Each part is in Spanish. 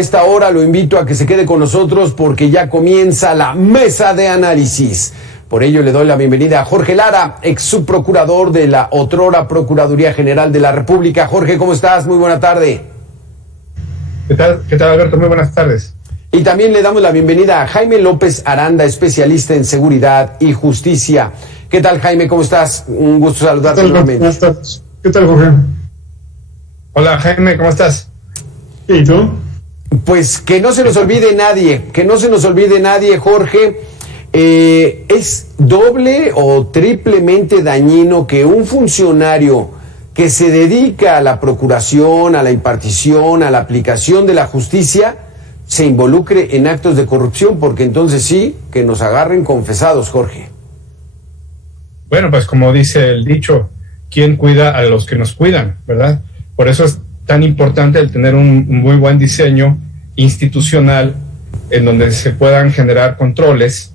esta hora lo invito a que se quede con nosotros porque ya comienza la mesa de análisis. Por ello le doy la bienvenida a Jorge Lara, ex subprocurador de la otrora Procuraduría General de la República. Jorge, ¿cómo estás? Muy buena tarde. ¿Qué tal, Alberto? Muy buenas tardes. Y también le damos la bienvenida a Jaime López Aranda, especialista en seguridad y justicia. ¿Qué tal, Jaime? ¿Cómo estás? Un gusto saludarte nuevamente. Buenas tardes. ¿Qué tal, Jorge? Hola, Jaime, ¿cómo estás? ¿Y tú? Pues que no se nos olvide nadie, Jorge. Es doble o triplemente dañino que un funcionario que se dedica a la procuración, a la impartición, a la aplicación de la justicia, se involucre en actos de corrupción, porque entonces sí, que nos agarren confesados, Jorge. Bueno, pues como dice el dicho, ¿quién cuida a los que nos cuidan, verdad? Por eso es tan importante el tener un muy buen diseño institucional en donde se puedan generar controles,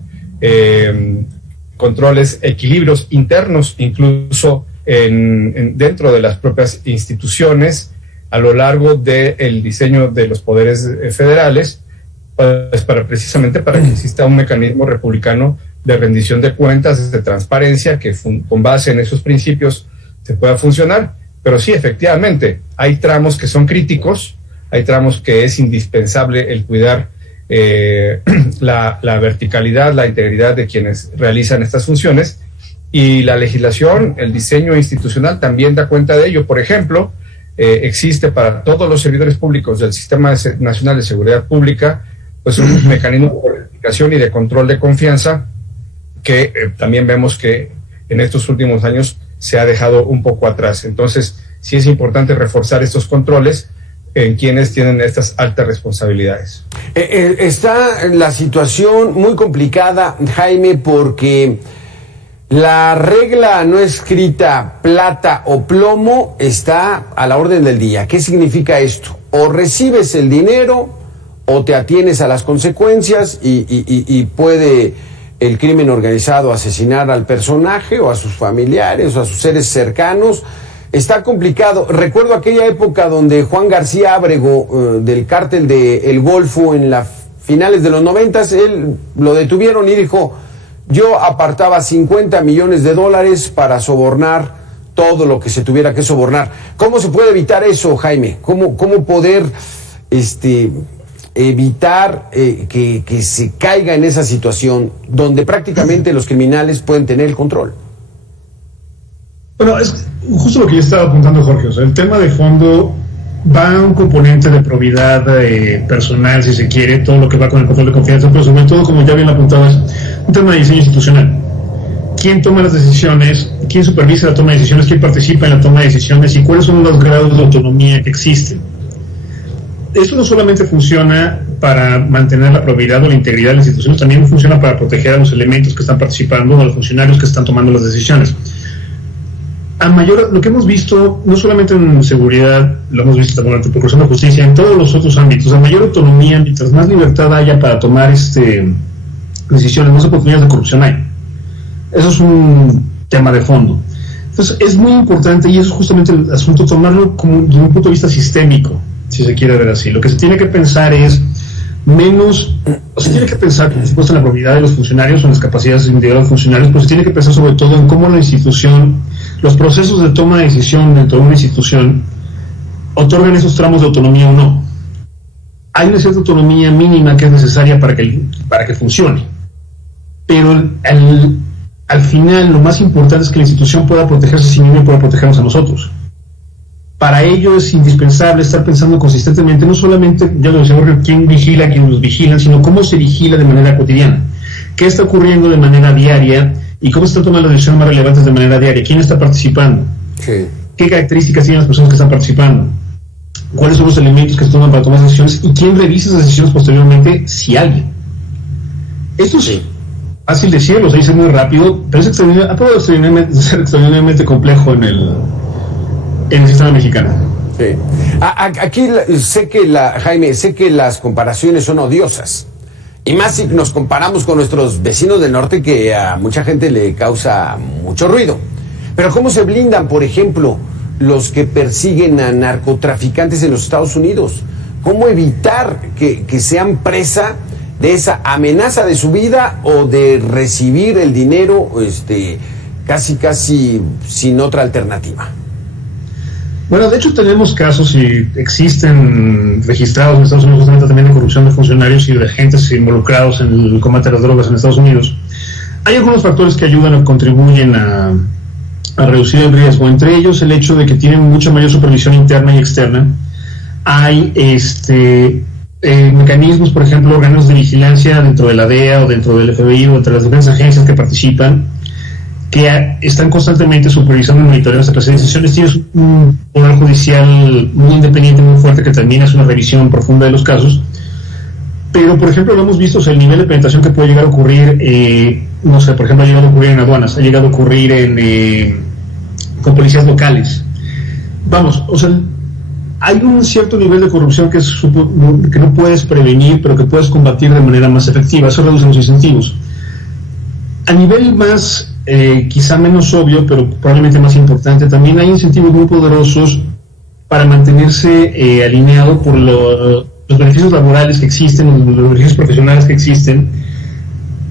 equilibrios internos, incluso dentro de las propias instituciones, a lo largo del diseño de los poderes federales, pues precisamente para que exista un mecanismo republicano de rendición de cuentas, de transparencia, que con base en esos principios se pueda funcionar. Pero sí, efectivamente, hay tramos que son críticos, hay tramos que es indispensable el cuidar la verticalidad, la integridad de quienes realizan estas funciones, y la legislación, el diseño institucional también da cuenta de ello. Por ejemplo, existe para todos los servidores públicos del Sistema Nacional de Seguridad Pública pues un mecanismo de verificación y de control de confianza que también vemos que en estos últimos años se ha dejado un poco atrás. Entonces, sí es importante reforzar estos controles en quienes tienen estas altas responsabilidades. Está la situación muy complicada, Jaime, porque la regla no escrita plata o plomo está a la orden del día. ¿Qué significa esto? O recibes el dinero o te atienes a las consecuencias y puede el crimen organizado asesinar al personaje o a sus familiares o a sus seres cercanos. Está complicado. Recuerdo aquella época donde Juan García Ábrego, del cártel de El Golfo, en las finales de los 90, él lo detuvieron y dijo: yo apartaba $50 millones para sobornar todo lo que se tuviera que sobornar. ¿Cómo se puede evitar eso, Jaime? ¿Cómo poder evitar que se caiga en esa situación donde prácticamente los criminales pueden tener el control? Bueno, es justo lo que yo estaba apuntando, Jorge. O sea, el tema de fondo va a un componente de probidad personal, si se quiere, todo lo que va con el control de confianza, pero sobre todo, como ya bien apuntado, es un tema de diseño institucional. ¿Quién toma las decisiones? ¿Quién supervisa la toma de decisiones? ¿Quién participa en la toma de decisiones? ¿Y cuáles son los grados de autonomía que existen? Esto no solamente funciona para mantener la probidad o la integridad de las instituciones, también funciona para proteger a los elementos que están participando, a los funcionarios que están tomando las decisiones. Lo que hemos visto, no solamente en seguridad, lo hemos visto también en la Procuración de Justicia, en todos los otros ámbitos, a mayor autonomía, mientras más libertad haya para tomar decisiones, más oportunidades de corrupción hay. Eso es un tema de fondo. Entonces, es muy importante, y eso es justamente el asunto, tomarlo como desde un punto de vista sistémico, si se quiere ver así. Lo que se tiene que pensar es se tiene que pensar, por supuesto, en la probidad de los funcionarios o en las capacidades individuales de los funcionarios, pero se tiene que pensar sobre todo en cómo la institución, los procesos de toma de decisión dentro de una institución otorgan esos tramos de autonomía o no. Hay una cierta autonomía mínima que es necesaria para que funcione, pero al final lo más importante es que la institución pueda protegerse a sí misma y pueda protegernos a nosotros. Para ello es indispensable estar pensando consistentemente, no solamente, ya lo decía Jorge, quién vigila, quién los vigilan, sino cómo se vigila de manera cotidiana. ¿Qué está ocurriendo de manera diaria? ¿Y cómo se están tomando las decisiones más relevantes de manera diaria? ¿Quién está participando? Sí. ¿Qué características tienen las personas que están participando? ¿Cuáles son los elementos que se toman para tomar decisiones? ¿Y quién revisa esas decisiones posteriormente? Si alguien. Esto es fácil decirlo, se dice muy rápido, pero es ser extraordinariamente complejo en el sistema mexicano. Sí. Aquí Jaime, sé que las comparaciones son odiosas. Y más si nos comparamos con nuestros vecinos del norte, que a mucha gente le causa mucho ruido. Pero ¿cómo se blindan, por ejemplo, los que persiguen a narcotraficantes en los Estados Unidos? cómo evitar que sean presa de esa amenaza de su vida o de recibir el dinero casi sin otra alternativa. Bueno, de hecho tenemos casos y existen registrados en Estados Unidos justamente también de corrupción de funcionarios y de agentes involucrados en el combate a las drogas en Estados Unidos. Hay algunos factores que ayudan o contribuyen a reducir el riesgo, entre ellos el hecho de que tienen mucha mayor supervisión interna y externa. Hay mecanismos, por ejemplo, órganos de vigilancia dentro de la DEA o dentro del FBI o entre las diferentes agencias que participan, que están constantemente supervisando y monitoreando estas decisiones. Tienes un poder judicial muy independiente, muy fuerte, que también hace una revisión profunda de los casos. Pero, por ejemplo, lo hemos visto, o sea, el nivel de penetración que puede llegar a ocurrir, no sé, por ejemplo, ha llegado a ocurrir en aduanas, ha llegado a ocurrir con policías locales. Vamos, o sea, hay un cierto nivel de corrupción que no puedes prevenir, pero que puedes combatir de manera más efectiva. Eso reduce los incentivos. A nivel más, quizá menos obvio, pero probablemente más importante, también hay incentivos muy poderosos para mantenerse alineado por los beneficios laborales que existen, los beneficios profesionales que existen,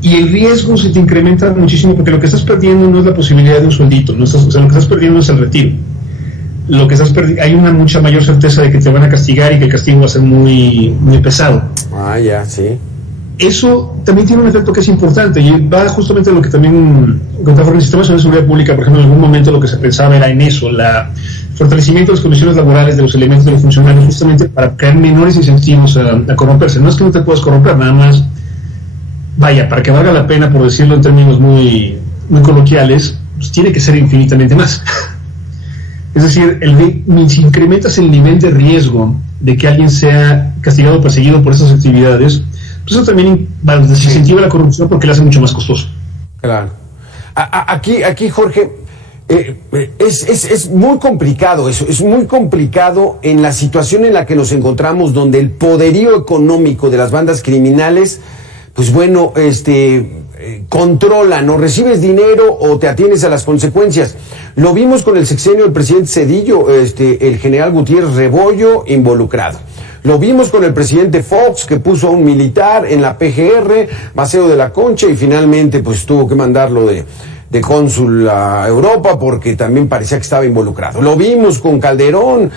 y el riesgo se te incrementa muchísimo porque lo que estás perdiendo no es la posibilidad de un sueldito, lo que estás perdiendo es el retiro. Lo que hay una mucha mayor certeza de que te van a castigar y que el castigo va a ser muy, muy pesado. Ya, sí. Eso también tiene un efecto que es importante y va justamente a lo que también, conforme el Sistema Nacional de Seguridad Pública, por ejemplo, en algún momento lo que se pensaba era en eso, el fortalecimiento de las condiciones laborales de los elementos de los funcionarios, justamente para crear menores incentivos a corromperse. No es que no te puedas corromper, nada más, vaya, para que valga la pena, por decirlo en términos muy, muy coloquiales, pues tiene que ser infinitamente más. Es decir, si incrementas el nivel de riesgo de que alguien sea castigado o perseguido por estas actividades, pues eso también desincentiva la corrupción porque le hace mucho más costoso. Claro. Aquí Jorge, es muy complicado eso, es muy complicado en la situación en la que nos encontramos, donde el poderío económico de las bandas criminales, pues bueno, controlan, o recibes dinero o te atienes a las consecuencias. Lo vimos con el sexenio del presidente Zedillo, el general Gutiérrez Rebollo involucrado. Lo vimos con el presidente Fox, que puso a un militar en la PGR, Maceo de la Concha, y finalmente pues tuvo que mandarlo de cónsul a Europa porque también parecía que estaba involucrado. Lo vimos con Calderón,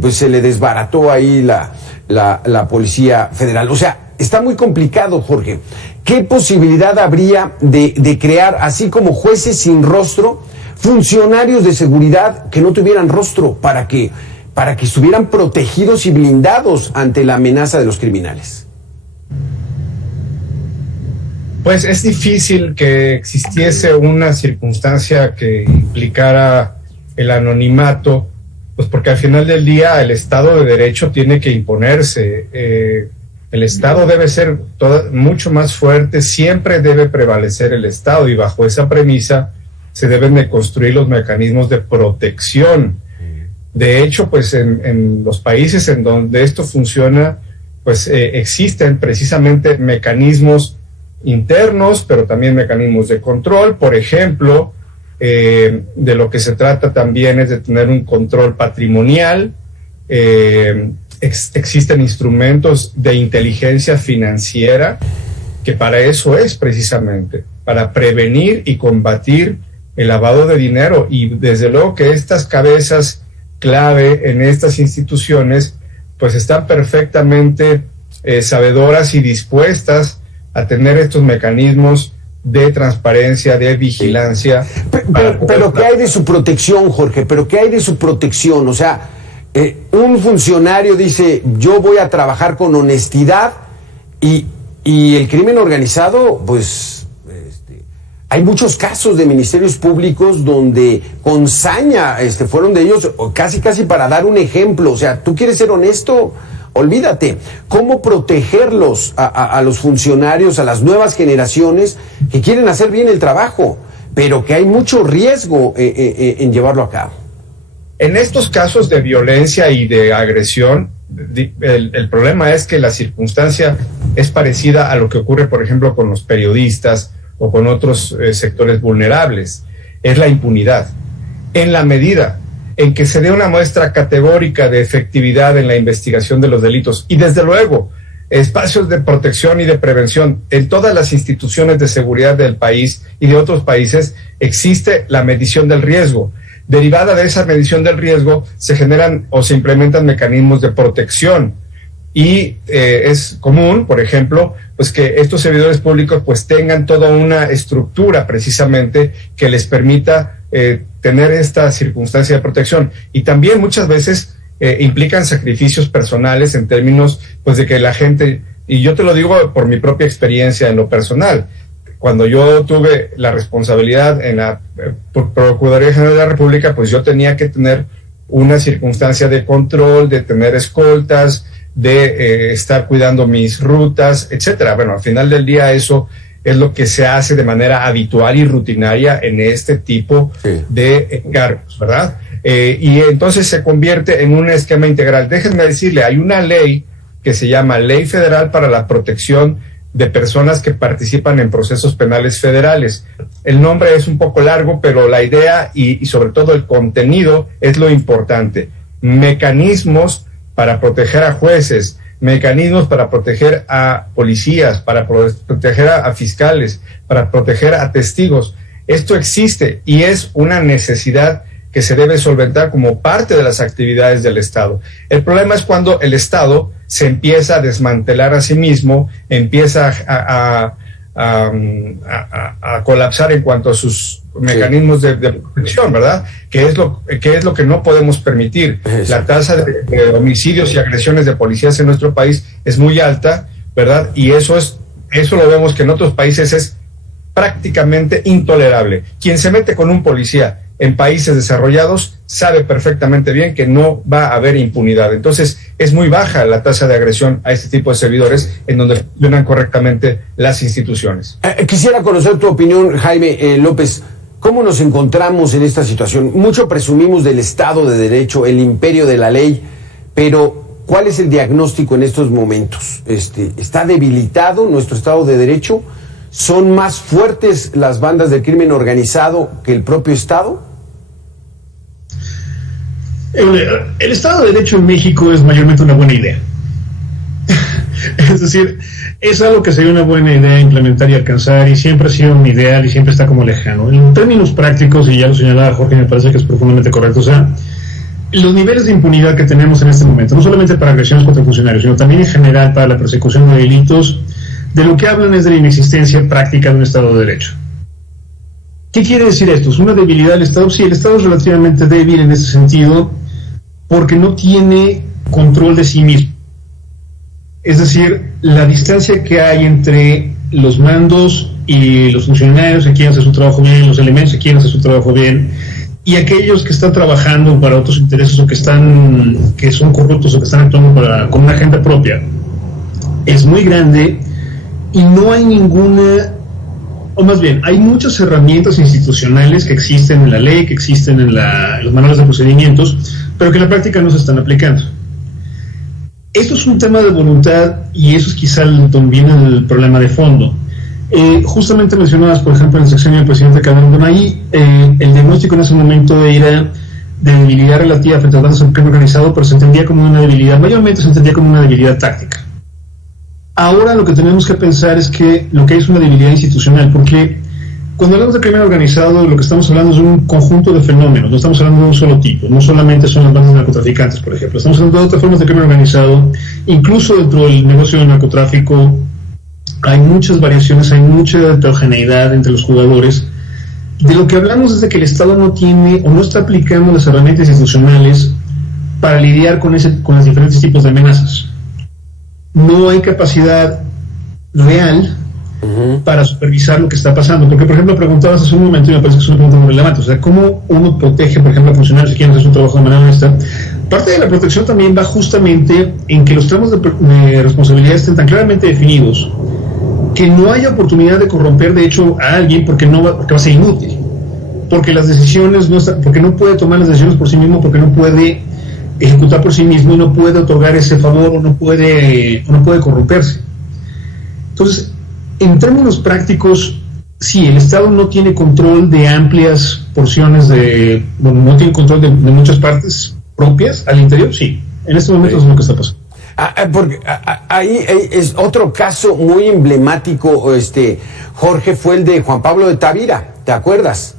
pues se le desbarató ahí la Policía Federal. O sea, está muy complicado, Jorge. ¿Qué posibilidad habría de crear, así como jueces sin rostro, funcionarios de seguridad que no tuvieran rostro para que estuvieran protegidos y blindados ante la amenaza de los criminales? Pues es difícil que existiese una circunstancia que implicara el anonimato, pues porque al final del día el Estado de Derecho tiene que imponerse. El Estado debe ser mucho más fuerte, siempre debe prevalecer el Estado, y bajo esa premisa se deben de construir los mecanismos de protección. De hecho, pues en los países en donde esto funciona, pues existen precisamente mecanismos internos, pero también mecanismos de control. Por ejemplo, de lo que se trata también es de tener un control patrimonial. Existen instrumentos de inteligencia financiera que para eso es precisamente, para prevenir y combatir el lavado de dinero. Y desde luego que estas cabezas clave en estas instituciones pues están perfectamente sabedoras y dispuestas a tener estos mecanismos de transparencia, de vigilancia. Pero ¿qué hay de su protección, Jorge? ¿Pero qué hay de su protección? O sea, un funcionario dice, yo voy a trabajar con honestidad, y el crimen organizado, pues hay muchos casos de ministerios públicos donde con saña fueron de ellos, casi para dar un ejemplo. O sea, tú quieres ser honesto, olvídate. ¿Cómo protegerlos a los funcionarios, a las nuevas generaciones que quieren hacer bien el trabajo, pero que hay mucho riesgo en llevarlo a cabo? En estos casos de violencia y de agresión, el problema es que la circunstancia es parecida a lo que ocurre, por ejemplo, con los periodistas o con otros sectores vulnerables. Es la impunidad. En la medida en que se dé una muestra categórica de efectividad en la investigación de los delitos y desde luego espacios de protección y de prevención. En todas las instituciones de seguridad del país y de otros países existe la medición del riesgo. Derivada de esa medición del riesgo se generan o se implementan mecanismos de protección y es común, por ejemplo, pues que estos servidores públicos pues tengan toda una estructura precisamente que les permita tener esta circunstancia de protección, y también muchas veces implican sacrificios personales en términos pues de que la gente, y yo te lo digo por mi propia experiencia en lo personal, cuando yo tuve la responsabilidad en la Procuraduría General de la República, pues yo tenía que tener una circunstancia de control, de tener escoltas, de estar cuidando mis rutas, etcétera. Bueno, al final del día eso es lo que se hace de manera habitual y rutinaria en este tipo de encargos, ¿verdad? Y entonces se convierte en un esquema integral. Déjenme decirle, hay una ley que se llama Ley Federal para la Protección de Personas que Participan en Procesos Penales Federales. El nombre es un poco largo, pero la idea y sobre todo el contenido es lo importante. Mecanismos para proteger a jueces, mecanismos para proteger a policías, para proteger a fiscales, para proteger a testigos. Esto existe y es una necesidad que se debe solventar como parte de las actividades del Estado. El problema es cuando el Estado se empieza a desmantelar a sí mismo, empieza a colapsar en cuanto a sus mecanismos de protección, ¿verdad? Que es lo que no podemos permitir. La tasa de homicidios y agresiones de policías en nuestro país es muy alta, ¿verdad? Y eso lo vemos que en otros países es prácticamente intolerable. Quien se mete con un policía en países desarrollados sabe perfectamente bien que no va a haber impunidad. Entonces, es muy baja la tasa de agresión a este tipo de servidores en donde funcionan correctamente las instituciones. Quisiera conocer tu opinión, Jaime López. ¿Cómo nos encontramos en esta situación? Mucho presumimos del Estado de Derecho, el imperio de la ley, pero ¿cuál es el diagnóstico en estos momentos? ¿Está debilitado nuestro Estado de Derecho? ¿Son más fuertes las bandas del crimen organizado que el propio Estado? El Estado de Derecho en México es mayormente una buena idea. Es decir, es algo que sería una buena idea implementar y alcanzar, y siempre ha sido un ideal y siempre está como lejano. En términos prácticos, y ya lo señalaba Jorge, me parece que es profundamente correcto, o sea, los niveles de impunidad que tenemos en este momento, no solamente para agresiones contra funcionarios, sino también en general para la persecución de delitos, de lo que hablan es de la inexistencia práctica de un Estado de Derecho. ¿Qué quiere decir esto? ¿Es una debilidad del Estado? Sí, el Estado es relativamente débil en ese sentido porque no tiene control de sí mismo. Es decir, la distancia que hay entre los mandos y los funcionarios que quieren hacer su trabajo bien, los elementos que quieren hacer su trabajo bien, y aquellos que están trabajando para otros intereses o que son corruptos o que están actuando con una agenda propia, es muy grande y no hay ninguna, o más bien, hay muchas herramientas institucionales que existen en la ley, que existen en los manuales de procedimientos, pero que en la práctica no se están aplicando. Esto es un tema de voluntad y eso es quizá donde viene el problema de fondo. Justamente mencionabas, por ejemplo, en la sección del presidente Calderón, ahí el diagnóstico en ese momento era de debilidad relativa frente a bandas del crimen organizado, pero se entendía como una debilidad, mayormente se entendía como una debilidad táctica. Ahora lo que tenemos que pensar es que lo que hay es una debilidad institucional, porque cuando hablamos de crimen organizado, lo que estamos hablando es de un conjunto de fenómenos, no estamos hablando de un solo tipo, no solamente son las bandas de narcotraficantes, por ejemplo, estamos hablando de otras formas de crimen organizado, incluso dentro del negocio del narcotráfico hay muchas variaciones, hay mucha heterogeneidad entre los jugadores. De lo que hablamos es de que el Estado no tiene o no está aplicando las herramientas institucionales para lidiar con los diferentes tipos de amenazas. No hay capacidad real para supervisar lo que está pasando, porque por ejemplo preguntabas hace un momento y me parece que es una pregunta muy relevante, o sea, ¿cómo uno protege, por ejemplo, a funcionarios que quieren hacer su trabajo de manera honesta? Parte de la protección también va justamente en que los tramos de responsabilidad estén tan claramente definidos que no haya oportunidad de corromper de hecho a alguien porque va a ser inútil, porque las decisiones porque no puede tomar las decisiones por sí mismo, porque no puede ejecutar por sí mismo y no puede otorgar ese favor o no puede corromperse. Entonces, en términos prácticos, sí, el Estado no tiene control de amplias porciones no tiene control de muchas partes propias al interior, sí. En este momento es lo que está pasando. Porque ahí es otro caso muy emblemático, Jorge, fue el de Juan Pablo de Tavira, ¿te acuerdas?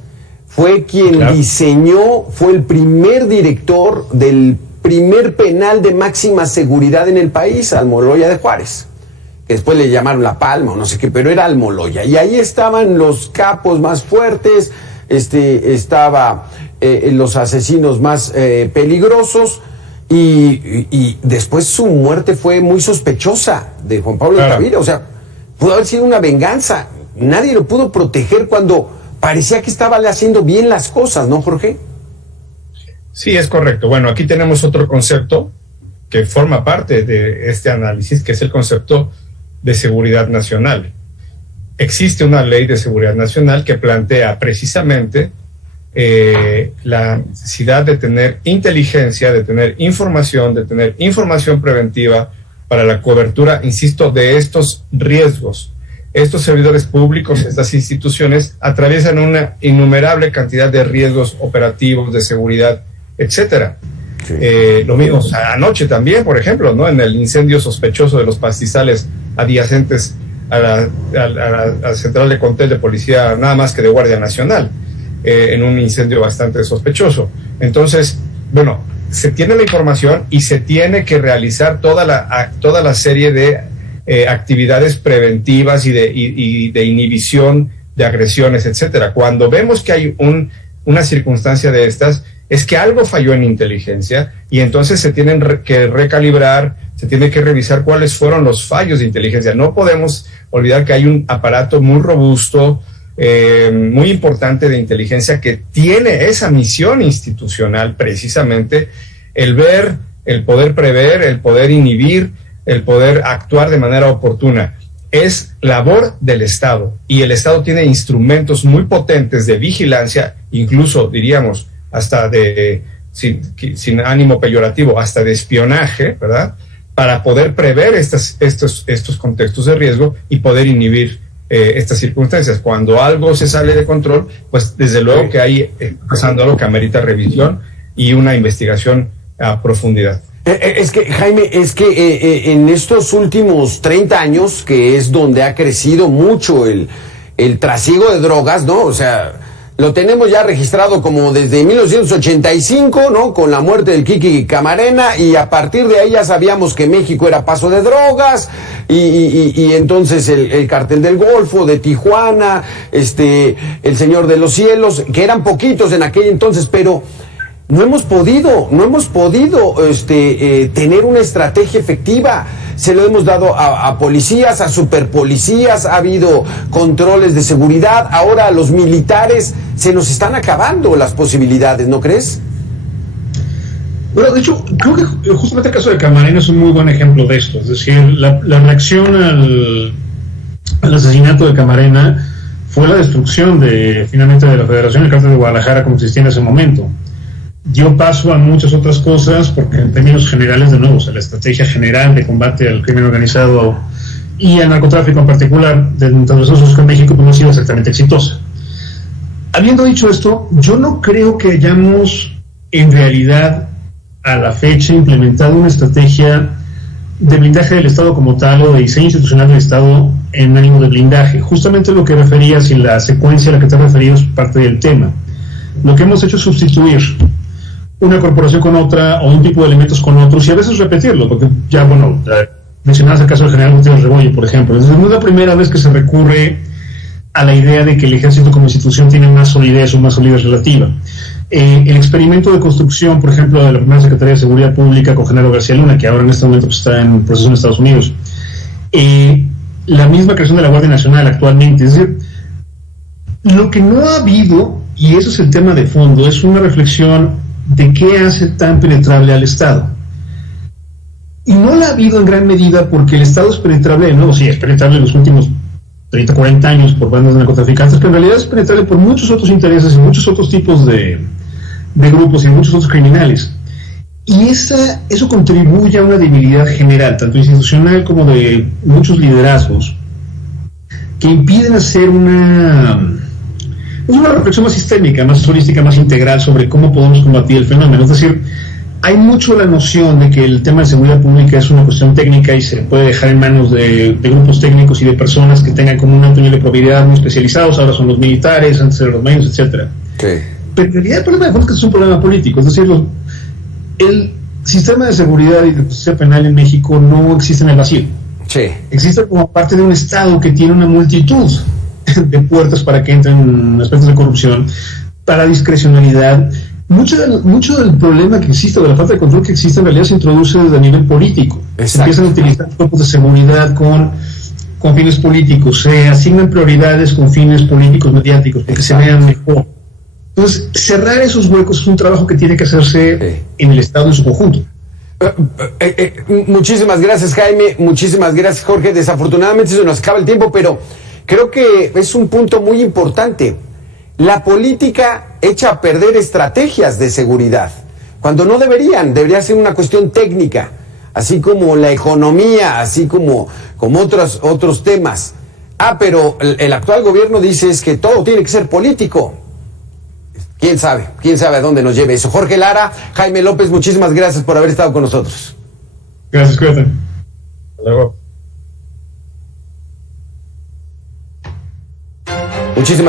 Fue quien diseñó, fue el primer director del primer penal de máxima seguridad en el país, Almoloya de Juárez, que después le llamaron La Palma o no sé qué, pero era Almoloya, y ahí estaban los capos más fuertes, estaba los asesinos más peligrosos, y después su muerte fue muy sospechosa de Juan Pablo de Tavira, o sea, pudo haber sido una venganza, nadie lo pudo proteger cuando parecía que estaba haciendo bien las cosas, ¿no, Jorge? Sí, es correcto. Bueno, aquí tenemos otro concepto que forma parte de este análisis, que es el concepto de seguridad nacional. Existe una ley de seguridad nacional que plantea precisamente la necesidad de tener inteligencia, de tener información preventiva para la cobertura, insisto, de estos riesgos. Estos servidores públicos, estas instituciones, atraviesan una innumerable cantidad de riesgos operativos, de seguridad, etcétera. Sí. Lo mismo anoche también, por ejemplo, ¿no? En el incendio sospechoso de los pastizales adyacentes a la central de control de policía, nada más que de Guardia Nacional, en un incendio bastante sospechoso. Entonces, bueno, se tiene la información y se tiene que realizar toda la serie de actividades preventivas y de inhibición de agresiones, etcétera. Cuando vemos que hay una circunstancia de estas, es que algo falló en inteligencia y entonces se tienen que recalibrar, se tiene que revisar cuáles fueron los fallos de inteligencia. No podemos olvidar que hay un aparato muy robusto, muy importante de inteligencia que tiene esa misión institucional, precisamente el ver, el poder prever, el poder inhibir, el poder actuar de manera oportuna. Es labor del Estado y el Estado tiene instrumentos muy potentes de vigilancia, incluso diríamos hasta sin ánimo peyorativo, hasta de espionaje, ¿verdad? Para poder prever estos contextos de riesgo y poder inhibir estas circunstancias. Cuando algo se sale de control, pues desde luego que hay pasando algo que amerita revisión y una investigación a profundidad. Es que, Jaime, en estos últimos 30 años, que es donde ha crecido mucho el trasiego de drogas, ¿no? O sea, lo tenemos ya registrado como desde 1985, ¿no? Con la muerte del Kiki Camarena, y a partir de ahí ya sabíamos que México era paso de drogas, y entonces el Cártel del Golfo, de Tijuana, el Señor de los Cielos, que eran poquitos en aquel entonces, pero no hemos podido tener una estrategia efectiva. Se lo hemos dado a policías, a superpolicías, ha habido controles de seguridad, ahora a los militares se nos están acabando las posibilidades, ¿no crees? Bueno, de hecho, creo que justamente el caso de Camarena es un muy buen ejemplo de esto. Es decir, la reacción al asesinato de Camarena fue la destrucción finalmente de la Federación del Cártel de Guadalajara como existía en ese momento. Dio paso a muchas otras cosas, porque en términos generales, de nuevo, o sea, la estrategia general de combate al crimen organizado y al narcotráfico en particular dentro de los socios con México pues no ha sido exactamente exitosa. Habiendo dicho esto, yo no creo que hayamos en realidad a la fecha implementado una estrategia de blindaje del Estado como tal, o de diseño institucional del Estado en ánimo de blindaje. Justamente lo que referías y la secuencia a la que te has referido es parte del tema. Lo que hemos hecho es sustituir una corporación con otra, o un tipo de elementos con otros, y a veces repetirlo, porque ya, bueno, mencionabas el caso del general Gutiérrez Rebollo, por ejemplo. Entonces, no es la primera vez que se recurre a la idea de que el ejército como institución tiene más solidez o más solidez relativa. El experimento de construcción, por ejemplo, de la primera Secretaría de Seguridad Pública con Genaro García Luna, que ahora en este momento está en proceso en Estados Unidos. La misma creación de la Guardia Nacional actualmente. Es decir, lo que no ha habido, y eso es el tema de fondo, es una reflexión de qué hace tan penetrable al Estado. Y no la ha habido en gran medida porque el Estado es penetrable, de nuevo, sí, es penetrable en los últimos 30, 40 años por bandas de narcotraficantes, pero en realidad es penetrable por muchos otros intereses y muchos otros tipos de grupos y muchos otros criminales. Y eso contribuye a una debilidad general, tanto institucional como de muchos liderazgos, que impiden hacer una reflexión más sistémica, más holística, más integral sobre cómo podemos combatir el fenómeno. Es decir, hay mucho la noción de que el tema de seguridad pública es una cuestión técnica y se puede dejar en manos de grupos técnicos y de personas que tengan como un alto nivel de probidad muy especializados. Ahora son los militares, antes eran los medios, etcétera. Sí. Pero en realidad el problema de fondo es que es un problema político. Es decir, el sistema de seguridad y de justicia penal en México no existe en el vacío. Sí. Existe como parte de un Estado que tiene una multitud de puertas para que entren aspectos de corrupción, para discrecionalidad. Mucho del problema que existe, o de la falta de control que existe, en realidad se introduce desde el nivel político. Exacto. Se empiezan a utilizar cuerpos de seguridad con fines políticos, se asignan prioridades con fines políticos mediáticos, porque se vean mejor. Entonces, cerrar esos huecos es un trabajo que tiene que hacerse en el Estado en su conjunto. Muchísimas gracias, Jaime. Muchísimas gracias, Jorge. Desafortunadamente se nos acaba el tiempo, pero creo que es un punto muy importante. La política echa a perder estrategias de seguridad, cuando no debería ser una cuestión técnica, así como la economía, así como otros temas. Pero el actual gobierno dice es que todo tiene que ser político. ¿Quién sabe a dónde nos lleve eso? Jorge Lara, Jaime López, muchísimas gracias por haber estado con nosotros. Gracias, cuídate. Hasta luego. Muchísimas